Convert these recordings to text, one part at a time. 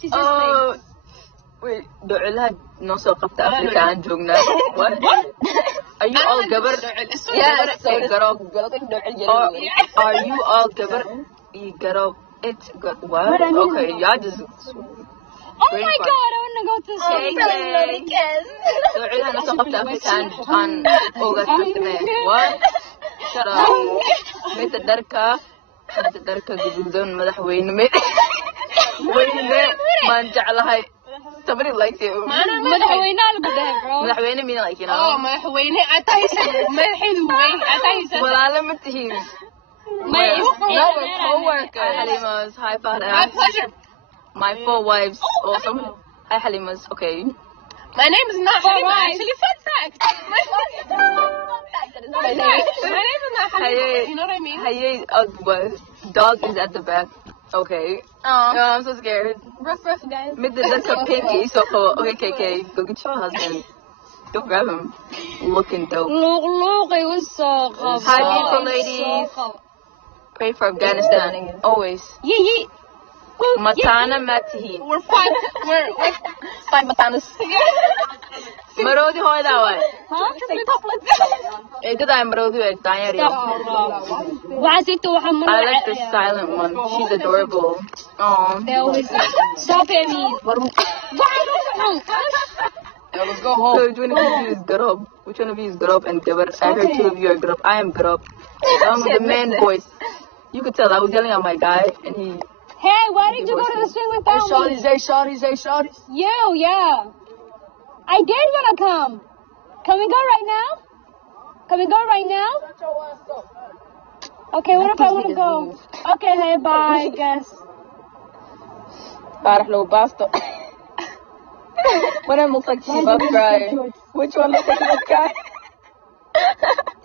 She says things. Wait, docolaha noo soo qabta Afrika aan joognaa. What? Are you all gabar? Yeah, so garob. Or are you all gabar? Garob. It's what? Okay, y'all just. Oh my God, I want to go to the States. Docolaha noo soo qabta Afrika aan oga tagtay. What? Shut up. Mid darka guduudan madaxweyne maan jeclahay. Somebody likes you. مدحوينه lagu dhahay bro. Madaxweyne mina like you know. Oh, madaxweyne ataysa madaxeedu weyn ataysa. Walaalo ma tihiin. My coworker. Halimas, hi Farah. My pleasure. My 4 wives. Awesome. Hi Halimas. Okay. My name is not Halima. Actually, fun fact. My name is not Halima. You know what I mean? Hey, well, dog is at the back. Okay. Oh. No, I'm so scared. Rough guys. That's a pinky. So cool. Okay, KK, go get your husband. Go grab him. Looking dope. Look, it was so good. Hi, beautiful ladies. Pray for Afghanistan. Always. Yeah. Matana Matihi. We're five matanas. Marodi hoy that one. Huh? Ito tayo marodi with Diary. وعزيته I وحمر. like the silent one. She's adorable. Aww. They always stop at me. Let's go home. So which one of you is Garob? Which one of you is Garob and Gabar? I heard 2 of you are Garob. I am Garob. I'm the man voice. You could tell I was yelling at my guy and he. Hey, why did you go to the swing without me? Shorties. Yeah. I did wanna come. Can we go right now? Okay, what if I wanna go? Okay, hey, bye, I guess. Parang low basto. One of them looks like she's about to cry. Which one looks like she's about to cry?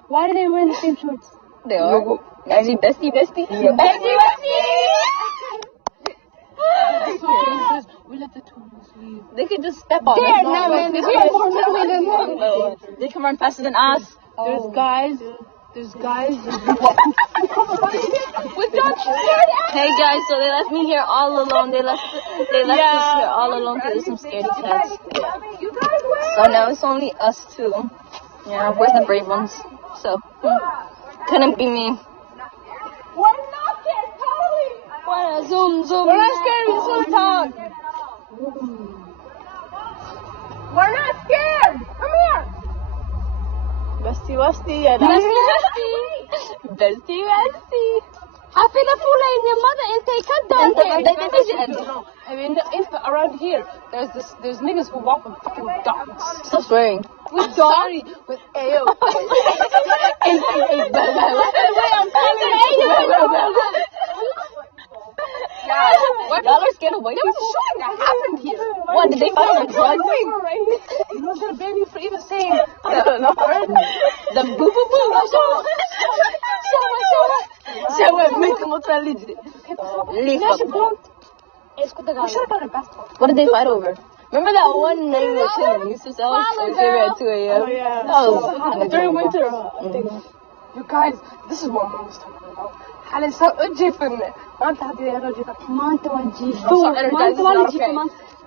Why do they wear the same shorts? They are. Bestie. Yeah. Bestie! We let the twins leave. They could just step on They're us. not man. They can run faster than us. There's guys. Hey guys, so they left me here all alone. They left us here all alone because there's some scaredy cats. So now it's only us 2. Yeah, we're the brave ones. So couldn't be me. We're not scared, totally. Zoom. We're not scared. We just want to talk. We're not scared. Come here. Bestie. حافظة فولا إن mother and take a dog. I mean, around here, there's niggas who walk with fucking dogs. Stop swearing. With dogs. With AO. Y'all are scared of white There was a shooting that happened here. What, did they find a drug? You know, the baby for even saying. I don't know. The boo. Show it. Make them leave. What did they fight over? Remember that one night we were chilling? We used to sell at 2 a.m. Oh, yeah. That was During winter. You guys, this is what mom was talking about. حنسوي أجيفن ما أنت هذي أنا أجيفك ما أنت وجيف.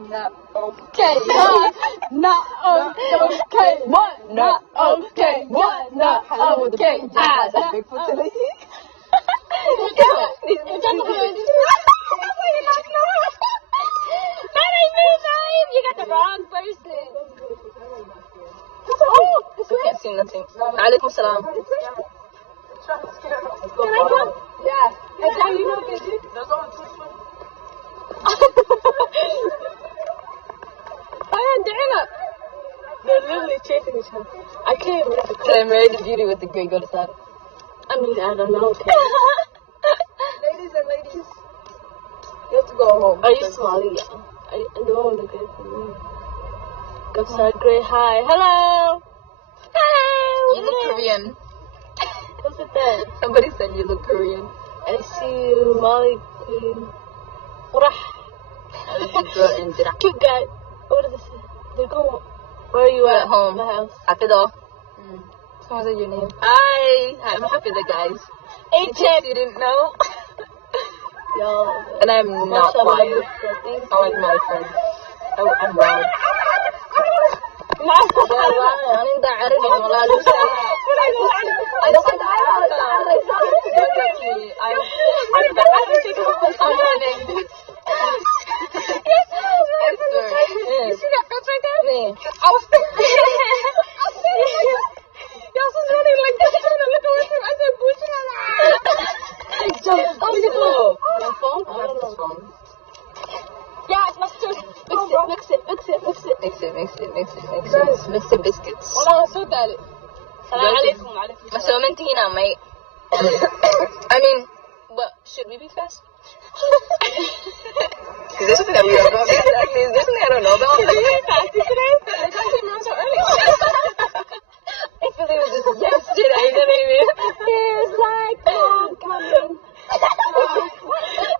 Not okay. Not okay. What? Not okay. What? Not okay. That's big fertility. You got the wrong person. I can't see nothing. Alaikum salam. Can I come? Yeah. That's how you know they did. There's only 2 foot. They're literally chasing each other. I can't read the Today, married the beauty with the great go to that. I mean, I don't know. Okay. Ladies and ladies, you have to go home. Are you Somali? Yeah. I don't want to get Kacsan, great. Hi. Hello. Hi. You look Korean. What's it then? Somebody said you look Korean. I see you, Molly Queen. Cute guy. What does it say? They're going. Where are you We're at home. My house. Hafido. Someone said your name. Hi. I'm Hafido, guys. In case you didn't know. Yo. And I'm not quiet. I'm like my friend. I'm loud. Mix it biscuits. So mentina, mate. I mean, but should we be fast? Is there something that we don't know about? Exactly. Is there something I don't know about? Should we be fasty today? I got to so early. I feel like it was just yesterday, you know what I mean? Feels like homecoming.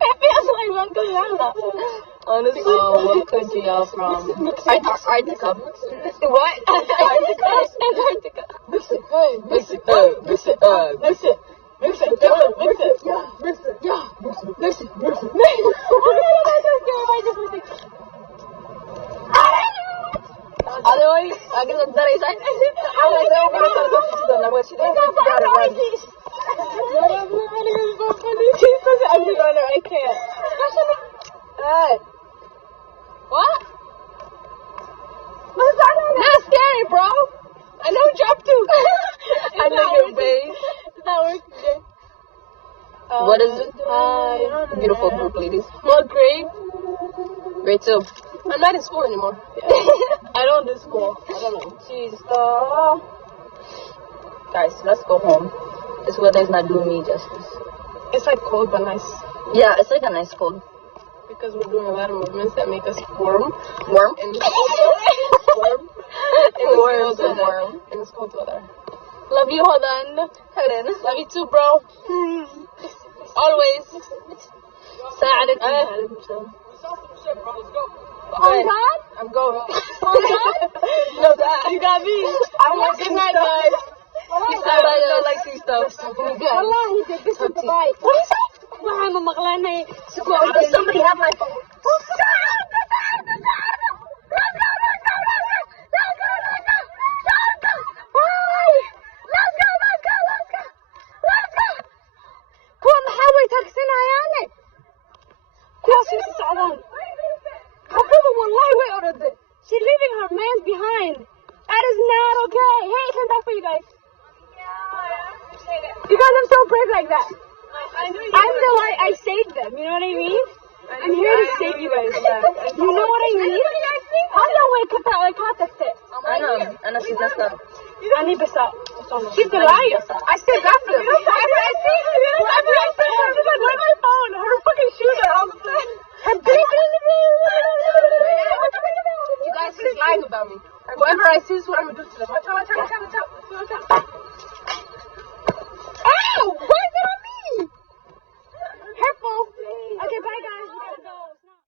It feels like one coming out. Honestly. Oh, what country y'all from? Antarctica. What? Antarctica. Antarctica. Mix it. Hey, mix it. Mix it. Mix it. Mix it. Mix it. Yeah. Mix it. Yeah. Mix it. Mix it. Otherwise, I can look that inside. I'm like, oh, I'm going to go to the level. She didn't got it right. I can't. Hey. What? That's scary, bro. I know jump too. I know your face. It's not working. What is it? Hi. Beautiful group, ladies. What grade? Grade 2. I'm not in school anymore. I don't do school. I don't know. Jeez. Guys, let's go home. This weather is not doing me justice. It's like cold but nice. Yeah, it's like a nice cold. Because we're doing a lot of movements that make us warm. Warm? And warm. Warm. In this cold weather. Love you, Hodan. Love you too, bro. Always. ساعدك. On God? I'm going. On God? No, Dad. You got me. I'm like, good night, guys. I don't like these stuff. Wallahi, the biscuit bite. What is it? Waxaan ma maqlaanay. Somebody have my phone. Kuwa maxaa way tagsanayaane? Kuwaas way socdaan. Gabdho wallahi way orode. She's leaving her man behind. That is not okay. Hey, come back for you guys. You guys are so brave like that. I'm the like I saved them. You know what I mean? I'm here to save you guys. You know what I mean? I'm the way I caught the fit. أنا شفت نفسها. أنا بس. She's a liar. I said that for you. I see her. Where's my phone? Her fucking shoes are on the floor. You guys keep lying about me. Whatever I see is what I'm going to do to them. Watch out.